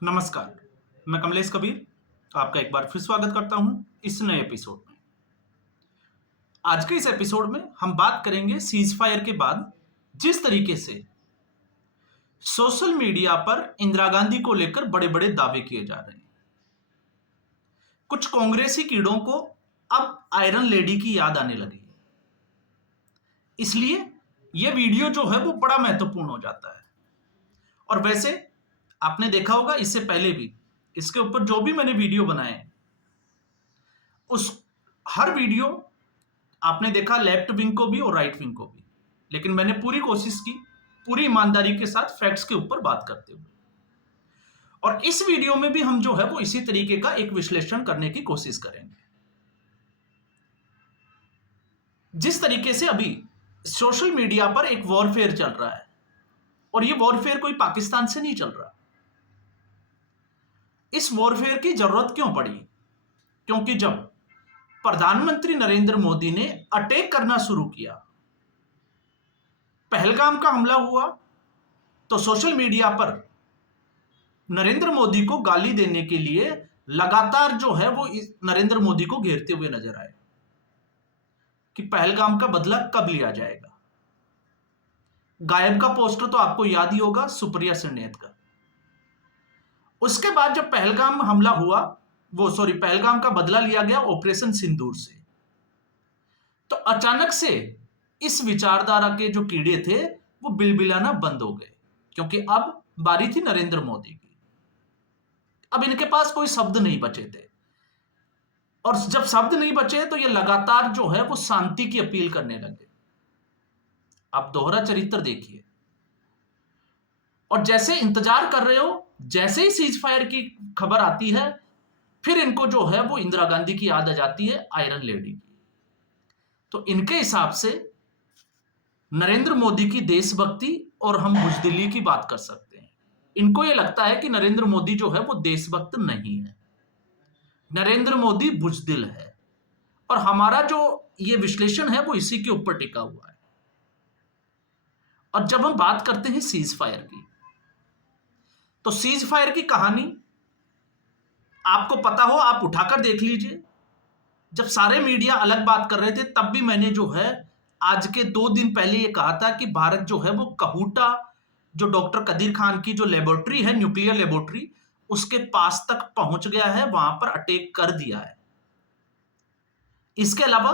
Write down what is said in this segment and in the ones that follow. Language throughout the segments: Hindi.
नमस्कार, मैं कमलेश कबीर आपका एक बार फिर स्वागत करता हूं इस नए एपिसोड में। आज के इस एपिसोड में हम बात करेंगे सीज फायर के बाद जिस तरीके से सोशल मीडिया पर इंदिरा गांधी को लेकर बड़े-बड़े दावे किए जा रहे हैं। कुछ कांग्रेसी कीड़ों को अब आयरन लेडी की याद आने लगी है। इसलिए यह वीडियो जो है वो बड़ा महत्वपूर्ण हो जाता है। और वैसे आपने देखा होगा इससे पहले भी इसके ऊपर जो भी मैंने वीडियो बनाए हैं, उस हर वीडियो आपने देखा लेफ्ट विंग को भी और राइट विंग को भी, लेकिन मैंने पूरी कोशिश की पूरी ईमानदारी के साथ फैक्ट्स के ऊपर बात करते हुए। और इस वीडियो में भी हम जो है वो इसी तरीके का एक विश्लेषण करने की कोशिश करेंगे। जिस तरीके से अभी सोशल मीडिया पर एक वॉरफेयर चल रहा है, और ये वॉरफेयर कोई पाकिस्तान से नहीं चल रहा। इस वॉरफेयर की जरूरत क्यों पड़ी? क्योंकि जब प्रधानमंत्री नरेंद्र मोदी ने अटैक करना शुरू किया, पहलगाम का हमला हुआ, तो सोशल मीडिया पर नरेंद्र मोदी को गाली देने के लिए लगातार जो है वो नरेंद्र मोदी को घेरते हुए नजर आए कि पहलगाम का बदला कब लिया जाएगा। गायब का पोस्टर तो आपको याद ही होगा, सुप्रिया सिरनेत का। उसके बाद जब पहलगाम हमला हुआ, पहलगाम का बदला लिया गया ऑपरेशन सिंदूर से, तो अचानक से इस विचारधारा के जो कीड़े थे वो बिलबिलाना बंद हो गए, क्योंकि अब बारी थी नरेंद्र मोदी की। अब इनके पास कोई शब्द नहीं बचे थे, और जब शब्द नहीं बचे तो ये लगातार जो है वो शांति की अपील करने लगे। आप दोहरा चरित्र देखिए, और जैसे इंतजार कर रहे हो, जैसे ही सीज फायर की खबर आती है, फिर इनको जो है वो इंदिरा गांधी की याद आ जाती है, आयरन लेडी की। तो इनके हिसाब से नरेंद्र मोदी की देशभक्ति और हम बुजदिली की बात कर सकते हैं। इनको यह लगता है कि नरेंद्र मोदी जो है वो देशभक्त नहीं है, नरेंद्र मोदी बुजदिल है। और हमारा जो ये विश्लेषण है वो इसी के ऊपर टिका हुआ है। और जब हम बात करते हैं सीज फायर की, तो सीज फायर की कहानी आपको पता हो, आप उठाकर देख लीजिए। जब सारे मीडिया अलग बात कर रहे थे, तब भी मैंने जो है आज के 2 दिन पहले ये कहा था कि भारत जो है वो कहूटा, जो डॉक्टर कदीर खान की जो लेबोरेटरी है, न्यूक्लियर लेबोरेटरी, उसके पास तक पहुंच गया है, वहां पर अटैक कर दिया है। इसके अलावा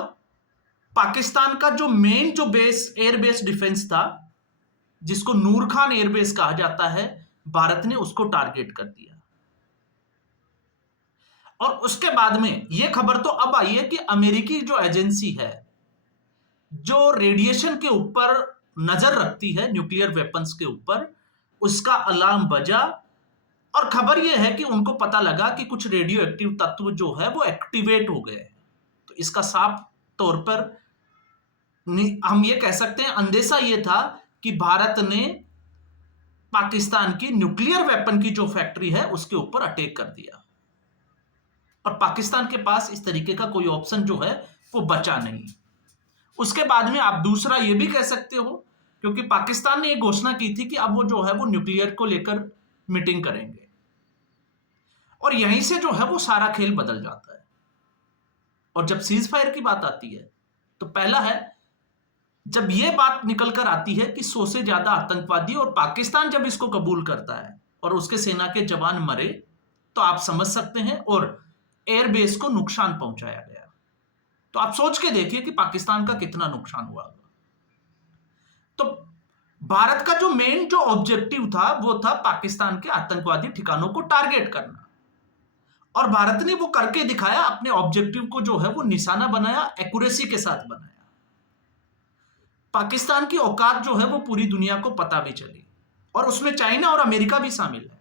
पाकिस्तान का जो मेन जो बेस, एयरबेस डिफेंस था, जिसको नूर खान एयरबेस कहा जाता है, भारत ने उसको टारगेट कर दिया। और उसके बाद में यह खबर तो अब आई है कि अमेरिकी जो एजेंसी है, जो रेडिएशन के ऊपर नजर रखती है, न्यूक्लियर वेपन्स के ऊपर, उसका अलार्म बजा। और खबर यह है कि उनको पता लगा कि कुछ रेडियो एक्टिव तत्व जो है वो एक्टिवेट हो गए। तो इसका साफ तौर पर हम ये कह सकते हैं, अंदेशा ये था कि भारत ने पाकिस्तान की न्यूक्लियर वेपन की जो फैक्ट्री है उसके ऊपर अटैक कर दिया। और पाकिस्तान के पास इस तरीके का कोई ऑप्शन जो है वो बचा नहीं। उसके बाद में आप दूसरा ये भी कह सकते हो, क्योंकि पाकिस्तान ने एक घोषणा की थी कि अब वो जो है वो न्यूक्लियर को लेकर मीटिंग करेंगे, और यहीं से जो है वो सारा खेल बदल जाता है। और जब सीज फायर की बात आती है, तो पहला है, जब यह बात निकल कर आती है कि 100 से ज्यादा आतंकवादी, और पाकिस्तान जब इसको कबूल करता है और उसके सेना के जवान मरे, तो आप समझ सकते हैं, और एयरबेस को नुकसान पहुंचाया गया। तो आप सोच के देखिए कि पाकिस्तान का कितना नुकसान हुआ। तो भारत का जो मेन जो ऑब्जेक्टिव था वो था पाकिस्तान के आतंकवादी ठिकानों को टारगेट करना, और भारत ने वो करके दिखाया। अपने ऑब्जेक्टिव को जो है वो निशाना बनाया, एक्यूरेसी के साथ बनाया। पाकिस्तान की औकात जो है वो पूरी दुनिया को पता भी चली, और उसमें चाइना और अमेरिका भी शामिल है।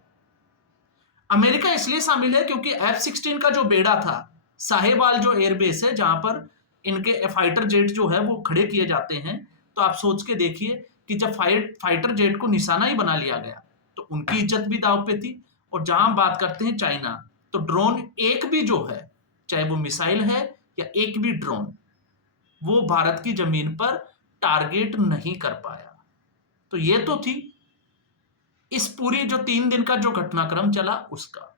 अमेरिका इसलिए शामिल है क्योंकि F-16 का जो बेड़ा था, साहेवाल जो एयरबेस है जहां पर इनके फाइटर जेट जो है वो खड़े किए जाते हैं, तो आप सोच के देखिए कि जब फाइटर जेट को निशाना ही बना लिया गया, तो उनकी इज्जत भी दांव पे थी। और जहां हम बात करते हैं चाइना, तो ड्रोन एक भी जो है, चाहे वो मिसाइल है या एक भी ड्रोन, वो भारत की जमीन पर टारगेट नहीं कर पाया। तो ये तो थी इस पूरी जो 3 दिन का जो घटनाक्रम चला उसका।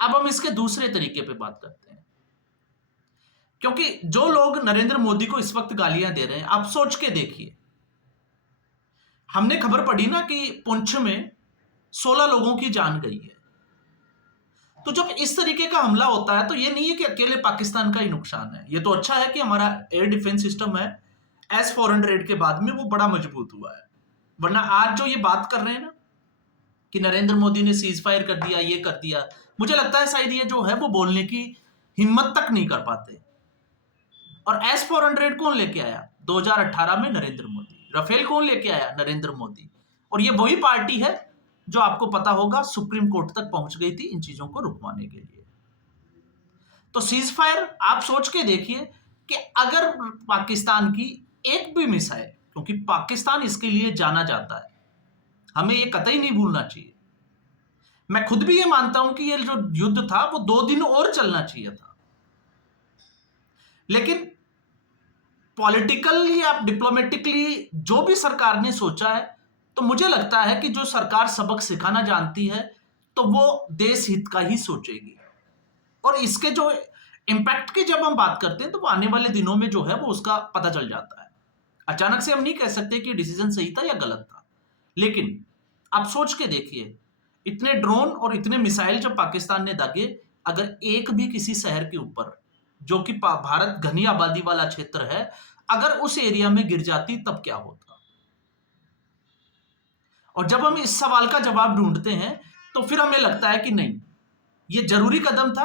अब हम इसके दूसरे तरीके पे बात करते हैं, क्योंकि जो लोग नरेंद्र मोदी को इस वक्त गालियां दे रहे हैं, आप सोच के देखिए, हमने खबर पढ़ी ना कि पुंछ में 16 लोगों की जान गई है। तो जब इस तरीके का हमला होता है तो ये नहीं है कि अकेले पाकिस्तान का ही नुकसान है। ये तो अच्छा है कि हमारा एयर डिफेंस सिस्टम है S-400 के बाद में वो बड़ा मजबूत हुआ है, वरना आज जो ये बात कर रहे हैं ना कि नरेंद्र मोदी ने सीज फायर कर दिया, ये कर दिया, मुझे लगता है शायद ये जो है वो बोलने की हिम्मत तक नहीं कर पाते। और S-400 कौन लेके आया? 2018 में नरेंद्र मोदी। राफेल कौन लेके आया? नरेंद्र मोदी। और ये वही पार्टी है जो आपको पता होगा सुप्रीम कोर्ट तक पहुंच गई थी इन चीजों को रुकवाने के लिए। तो सीज फायर आप सोच के देखिए कि अगर पाकिस्तान की एक भी मिसाइल, क्योंकि पाकिस्तान इसके लिए जाना जाता है, हमें ये कतई नहीं भूलना चाहिए। मैं खुद भी ये मानता हूं कि ये जो युद्ध था वो 2 दिन और चलना चाहिए था, लेकिन पॉलिटिकली या डिप्लोमेटिकली जो भी सरकार ने सोचा है, तो मुझे लगता है कि जो सरकार सबक सिखाना जानती है तो वो देश हित का ही सोचेगी। और इसके जो इंपैक्ट की जब हम बात करते हैं तो वो आने वाले दिनों में जो है वो उसका पता चल जाता है। अचानक से हम नहीं कह सकते कि डिसीजन सही था या गलत था, लेकिन आप सोच के देखिए, इतने ड्रोन और इतने मिसाइल जब पाकिस्तान ने दागे, अगर एक भी किसी शहर के ऊपर, जो कि भारत घनी आबादी वाला क्षेत्र है, अगर उस एरिया में गिर जाती तब क्या होता। और जब हम इस सवाल का जवाब ढूंढते हैं तो फिर हमें लगता है कि नहीं, ये जरूरी कदम था,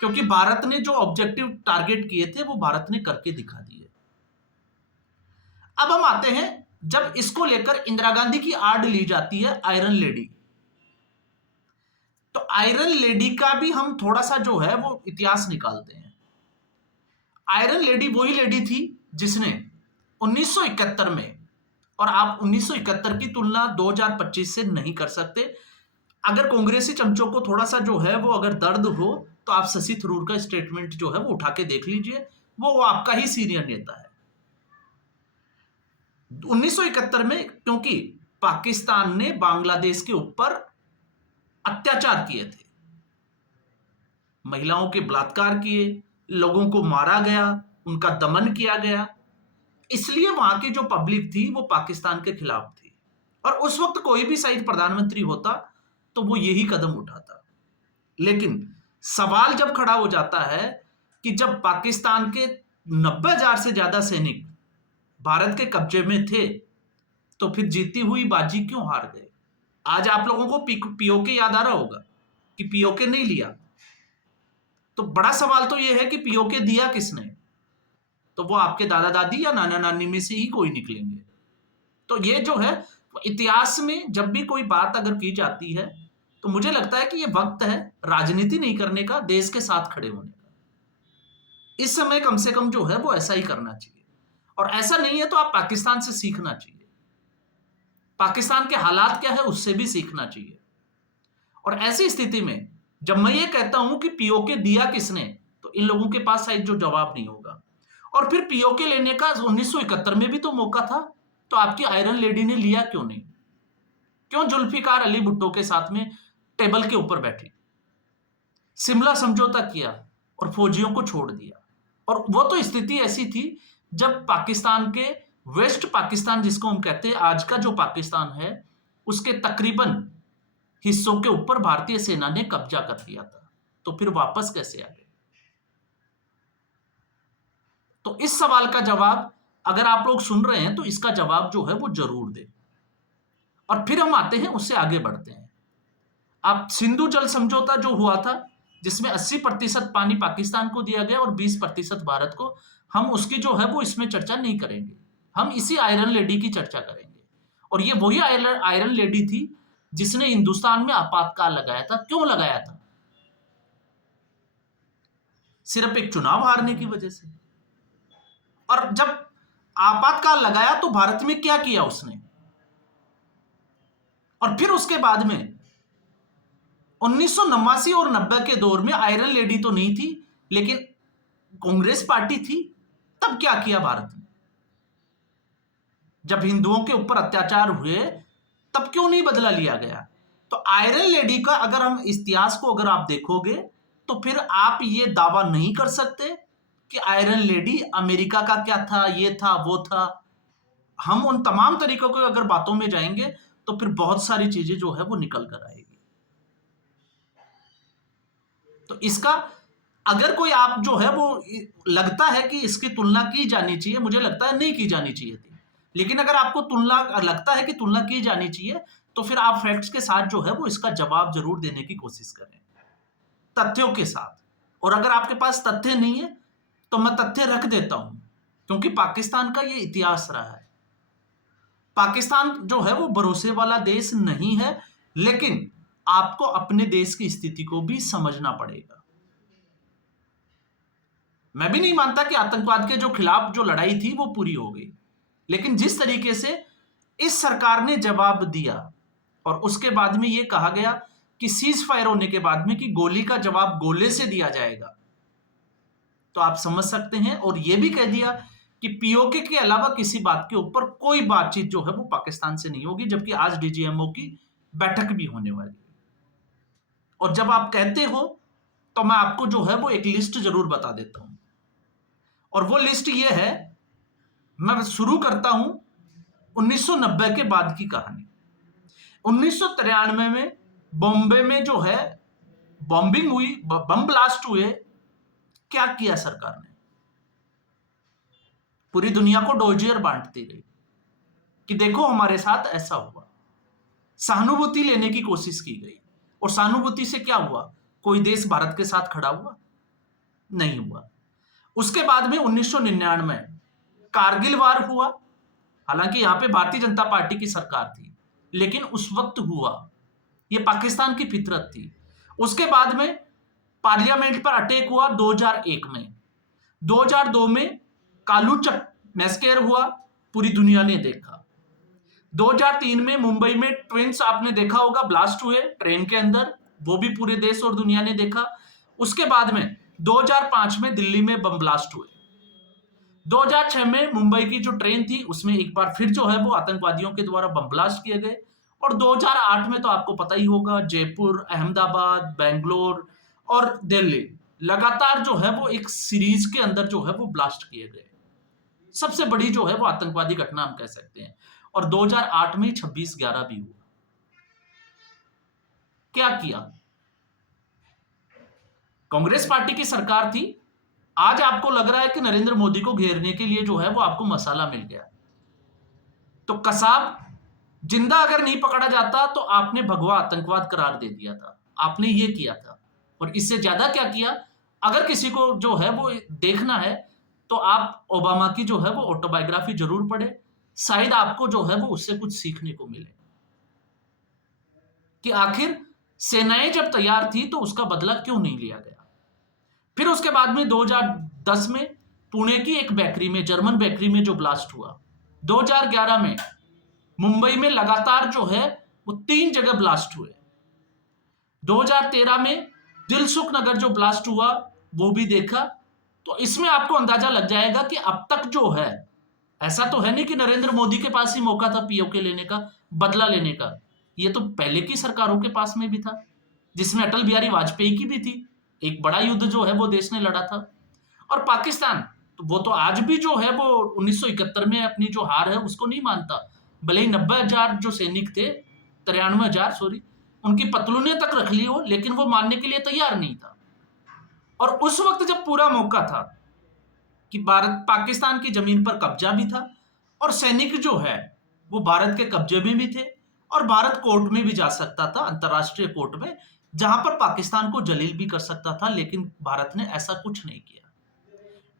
क्योंकि भारत ने जो ऑब्जेक्टिव टारगेट किए थे वो भारत ने करके दिखा दिए। अब हम आते हैं, जब इसको लेकर इंदिरा गांधी की आड़ ली जाती है आयरन लेडी, तो आयरन लेडी का भी हम थोड़ा सा जो है वो इतिहास निकालते हैं। आयरन लेडी वही लेडी थी जिसने 1971 में, और आप 1971 की तुलना 2025 से नहीं कर सकते, अगर कांग्रेसी चमचों को थोड़ा सा जो है वो अगर दर्द हो तो आप शशि थरूर का स्टेटमेंट जो है वो उठा के देख लीजिए, वो आपका ही सीनियर नेता है। 1971 में क्योंकि पाकिस्तान ने बांग्लादेश के ऊपर अत्याचार किए थे, महिलाओं के बलात्कार किए, लोगों को मारा गया, उनका दमन किया गया, इसलिए वहां की जो पब्लिक थी वो पाकिस्तान के खिलाफ थी। और उस वक्त कोई भी शायद प्रधानमंत्री होता तो वो यही कदम उठाता। लेकिन सवाल जब खड़ा हो जाता है कि जब पाकिस्तान के 90,000 से ज्यादा सैनिक भारत के कब्जे में थे, तो फिर जीती हुई बाजी क्यों हार गए? आज आप लोगों को पीओके याद आ रहा होगा कि पीओके नहीं लिया, तो बड़ा सवाल तो यह है कि पीओके दिया किसने? तो वो आपके दादा दादी या नाना नानी में से ही कोई निकलेंगे। तो ये जो है इतिहास में जब भी कोई बात अगर की जाती है तो मुझे लगता है कि ये वक्त है राजनीति नहीं करने का, देश के साथ खड़े होने का। इस समय कम से कम जो है वो ऐसा ही करना चाहिए, और ऐसा नहीं है तो आप पाकिस्तान से सीखना चाहिए, पाकिस्तान के हालात क्या है उससे भी सीखना चाहिए। और ऐसी स्थिति में जब मैं ये कहता हूं कि पीओके दिया किसने, तो इन लोगों के पास शायद जो जवाब नहीं होगा। और फिर पीओके लेने का 1971 में भी तो मौका था, तो आपकी आयरन लेडी ने लिया क्यों नहीं? क्यों जुल्फिकार अली भुट्टो के साथ में टेबल के ऊपर बैठी, शिमला समझौता किया और फौजियों को छोड़ दिया? और वो तो स्थिति ऐसी थी जब पाकिस्तान के वेस्ट पाकिस्तान, जिसको हम कहते हैं आज का जो पाकिस्तान है, उसके तकरीबन हिस्सों के ऊपर भारतीय सेना ने कब्जा कर लिया था। तो फिर वापस कैसे आ गए? तो इस सवाल का जवाब अगर आप लोग सुन रहे हैं तो इसका जवाब जो है वो जरूर दें। और फिर हम आते हैं, उससे आगे बढ़ते हैं। आप सिंधु जल समझौता जो हुआ था, जिसमें 80% पानी पाकिस्तान को दिया गया और 20% भारत को, हम उसकी जो है वो इसमें चर्चा नहीं करेंगे, हम इसी आयरन लेडी की चर्चा करेंगे। और ये वही आयरन लेडी थी जिसने हिंदुस्तान में आपातकाल लगाया था। क्यों लगाया था? सिर्फ एक चुनाव हारने की वजह से। और जब आपातकाल लगाया तो भारत में क्या किया उसने? और फिर उसके बाद में 1989 और 90 के दौर में आयरन लेडी तो नहीं थी, लेकिन कांग्रेस पार्टी थी। तब क्या किया भारत ने? जब हिंदुओं के ऊपर अत्याचार हुए तब क्यों नहीं बदला लिया गया? तो आयरन लेडी का अगर हम इतिहास को अगर आप देखोगे तो फिर आप ये दावा नहीं कर सकते कि आयरन लेडी अमेरिका का क्या था, ये था, वो था। हम उन तमाम तरीकों को अगर बातों में जाएंगे तो फिर बहुत सारी चीजें जो है वो निकल कर आएगी। तो इसका अगर कोई आप जो है वो लगता है कि इसकी तुलना की जानी चाहिए, मुझे लगता है नहीं की जानी चाहिए थी। लेकिन अगर आपको तुलना लगता है कि तुलना की जानी चाहिए तो फिर आप फैक्ट्स के साथ जो है वो इसका जवाब जरूर देने की कोशिश करें, तथ्यों के साथ। और अगर आपके पास तथ्य नहीं है तो मैं तथ्य रख देता हूं, क्योंकि पाकिस्तान का ये इतिहास रहा है। पाकिस्तान जो है वो भरोसे वाला देश नहीं है, लेकिन आपको अपने देश की स्थिति को भी समझना पड़ेगा। मैं भी नहीं मानता कि आतंकवाद के जो खिलाफ जो लड़ाई थी वो पूरी हो गई, लेकिन जिस तरीके से इस सरकार ने जवाब दिया और उसके बाद में ये कहा गया कि सीज फायर होने के बाद में कि गोली का जवाब गोले से दिया जाएगा, तो आप समझ सकते हैं। और ये भी कह दिया कि पीओके के अलावा किसी बात के ऊपर कोई बातचीत जो है वो पाकिस्तान से नहीं होगी, जबकि आज डीजीएमओ की बैठक भी होने वाली है। और जब आप कहते हो तो मैं आपको जो है वो एक लिस्ट जरूर बता देता हूं, और वो लिस्ट ये है। मैं शुरू करता हूं 1990 के बाद की कहानी। 1993 में बॉम्बे में जो है बॉम्बिंग हुई, बम ब्लास्ट हुए। क्या किया सरकार ने? पूरी दुनिया को डोजियर बांटती रही कि देखो हमारे साथ ऐसा हुआ। सहानुभूति लेने की कोशिश की गई, और सहानुभूति से क्या हुआ? कोई देश भारत के साथ खड़ा हुआ? नहीं हुआ। उसके बाद में 1999 कारगिल वार हुआ। हालांकि यहां पे भारतीय जनता पार्टी की सरकार थी, लेकिन उस वक्त हुआ। यह पाकिस्तान की फितरत थी। उसके बाद में पार्लियामेंट पर अटैक हुआ 2001 में। 2002 में कालूचक मैस्केर हुआ, पूरी दुनिया ने देखा। 2003 में मुंबई में ट्विंस आपने देखा होगा, ब्लास्ट हुए ट्रेन के अंदर, वो भी पूरे देश और दुनिया ने देखा। उसके बाद में 2005 में दिल्ली में बम ब्लास्ट हुए। 2006 में मुंबई की जो ट्रेन थी उसमें एक बार फिर जो है वो आतंकवादियों के द्वारा बम ब्लास्ट किए गए। और 2008 में तो आपको पता ही होगा, जयपुर, अहमदाबाद, बेंगलोर और दिल्ली लगातार जो है वो एक सीरीज के अंदर जो है वो ब्लास्ट किए गए। सबसे बड़ी जो है वो आतंकवादी घटना हम कह सकते हैं। और 2008 में 26/11 भी हुआ। क्या किया? कांग्रेस पार्टी की सरकार थी। आज आपको लग रहा है कि नरेंद्र मोदी को घेरने के लिए जो है वो आपको मसाला मिल गया। तो कसाब जिंदा अगर नहीं पकड़ा जाता तो आपने भगवा आतंकवाद करार दे दिया था। आपने ये किया था। और इससे ज्यादा क्या किया? अगर किसी को जो है वो देखना है तो आप ओबामा की जो है वो ऑटोबायोग्राफी जरूर पढ़े। शायद आपको जो है वो उससे कुछ सीखने को मिले कि आखिर सेनाएं जब तैयार थी तो उसका बदला क्यों नहीं लिया गया। फिर उसके बाद में 2010 में पुणे की एक बेकरी में, जर्मन बेकरी में जो ब्लास्ट हुआ। 2011 में मुंबई में लगातार जो है वो 3 जगह ब्लास्ट हुए। 2013 में दिलसुख नगर जो ब्लास्ट हुआ वो भी देखा। तो इसमें आपको अंदाजा लग जाएगा कि अब तक जो है, ऐसा तो है नहीं कि नरेंद्र मोदी के पास ही मौका था पीओके लेने का, बदला लेने का। ये तो पहले की सरकारों के पास में भी था, जिसमें अटल बिहारी वाजपेयी की भी थी। एक बड़ा युद्ध जो है वो देश ने लड़ा था। और पाकिस्तान तो वो तो आज भी जो है वो 1971 में अपनी जो हार है उसको नहीं मानता। भले ही 90,000 जो सैनिक थे, 93,000 सॉरी, उनकी पतलूने तक रख ली हो, लेकिन वो मानने के लिए तैयार नहीं था। और उस वक्त जब पूरा मौका था कि भारत पाकिस्तान की जमीन पर कब्जा भी था और सैनिक जो है वो भारत के कब्जे में भी थे, और भारत कोर्ट में भी जा सकता था, अंतरराष्ट्रीय कोर्ट में, जहां पर पाकिस्तान को जलील भी कर सकता था। लेकिन भारत ने ऐसा कुछ नहीं किया।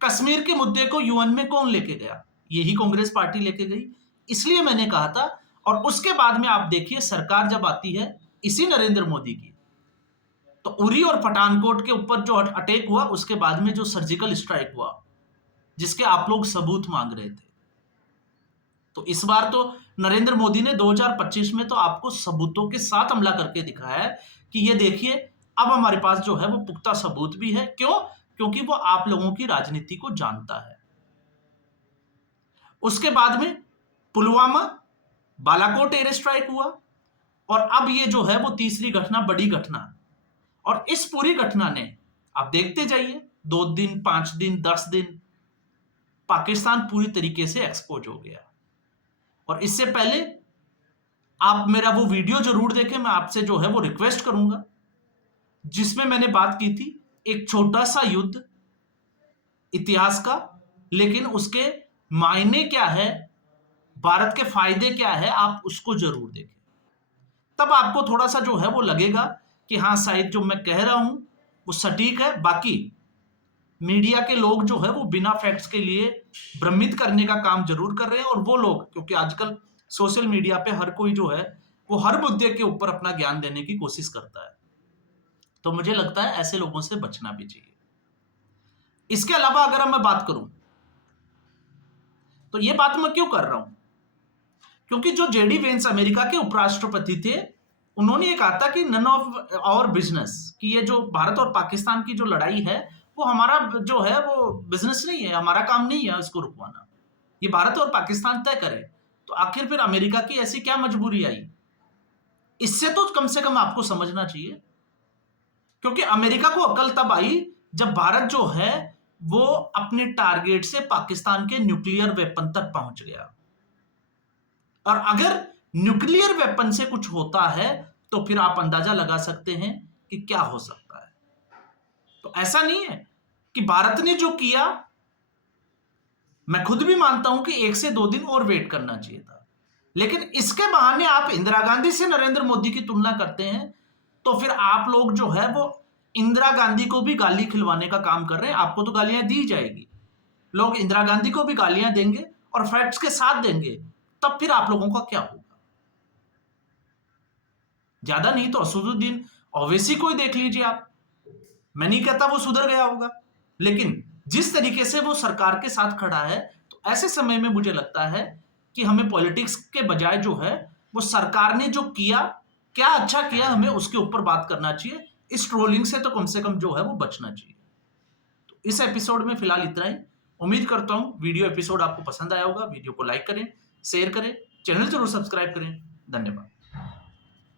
कश्मीर के मुद्दे को यूएन में कौन लेके गया? यही कांग्रेस पार्टी लेके गई। इसलिए मैंने कहा था। और उसके बाद में आप देखिए सरकार जब आती है इसी नरेंद्र मोदी की, तो उरी और पठानकोट के ऊपर जो अटैक हुआ, उसके बाद में जो सर्जिकल स्ट्राइक हुआ, जिसके आप लोग सबूत मांग रहे थे, तो इस बार तो नरेंद्र मोदी ने 2025 में तो आपको सबूतों के साथ हमला करके दिखाया है कि ये देखिए अब हमारे पास जो है वो पुख्ता सबूत भी है। क्यों? क्योंकि वो आप लोगों की राजनीति को जानता है। उसके बाद में पुलवामा, बालाकोट एयर स्ट्राइक हुआ, और अब ये जो है वो तीसरी घटना, बड़ी घटना। और इस पूरी घटना ने, आप देखते जाइए, 2 दिन, 5 दिन, 10 दिन, पाकिस्तान पूरी तरीके से एक्सपोज हो गया। और इससे पहले आप मेरा वो वीडियो जरूर देखें, मैं आपसे जो है वो रिक्वेस्ट करूंगा, जिसमें मैंने बात की थी एक छोटा सा युद्ध इतिहास का, लेकिन उसके मायने क्या है, भारत के फायदे क्या है, आप उसको जरूर देखें। तब आपको थोड़ा सा जो है वो लगेगा कि हाँ, शायद जो मैं कह रहा हूं वो सटीक है। बाकी मीडिया के लोग जो है वो बिना फैक्ट्स के लिए भ्रमित करने का काम जरूर कर रहे हैं, और वो लोग, क्योंकि आजकल सोशल मीडिया पे हर कोई जो है वो हर मुद्दे के ऊपर अपना ज्ञान देने की कोशिश करता है, तो मुझे लगता है ऐसे लोगों से बचना भी चाहिए। इसके अलावा अगर मैं बात करूं, तो ये बात मैं क्यों कर रहा हूं, क्योंकि जो जेडी वेंस अमेरिका के उपराष्ट्रपति थे, उन्होंने ये कहा था कि नन ऑफ आवर बिजनेस, कि ये जो भारत और पाकिस्तान की जो लड़ाई है वो हमारा जो है वो बिजनेस नहीं है, हमारा काम नहीं है इसको रुकवाना, ये भारत और पाकिस्तान तय करे। तो आखिर फिर अमेरिका की ऐसी क्या मजबूरी आई, इससे तो कम से कम आपको समझना चाहिए। क्योंकि अमेरिका को अकल तब आई जब भारत जो है वो अपने टारगेट से पाकिस्तान के न्यूक्लियर वेपन तक पहुंच गया, और अगर न्यूक्लियर वेपन से कुछ होता है तो फिर आप अंदाजा लगा सकते हैं कि क्या हो सकता है। तो ऐसा नहीं है कि भारत ने जो किया, मैं खुद भी मानता हूं कि 1 से 2 दिन और वेट करना चाहिए था, लेकिन इसके बहाने आप इंदिरा गांधी से नरेंद्र मोदी की तुलना करते हैं, तो फिर आप लोग जो है वो इंदिरा गांधी को भी गाली खिलवाने का काम कर रहे हैं। आपको तो गालियां दी जाएगी, लोग इंदिरा गांधी को भी गालियां देंगे और फैक्ट्स के साथ देंगे, तब फिर आप लोगों का क्या होगा। ज्यादा नहीं तो असदुद्दीन ओवैसी को ही देख लीजिए आप, मैं नहीं कहता वो सुधर गया होगा, लेकिन जिस तरीके से वो सरकार के साथ खड़ा है, तो ऐसे समय में मुझे लगता है कि हमें पॉलिटिक्स के बजाय जो है वो सरकार ने जो किया, क्या अच्छा किया, हमें उसके ऊपर बात करना चाहिए। इस ट्रोलिंग से तो कम से कम जो है वो बचना चाहिए। तो इस एपिसोड में फिलहाल इतना ही। उम्मीद करता हूं वीडियो एपिसोड आपको पसंद आया होगा। वीडियो को लाइक करें, शेयर करें, चैनल जरूर सब्सक्राइब करें। धन्यवाद।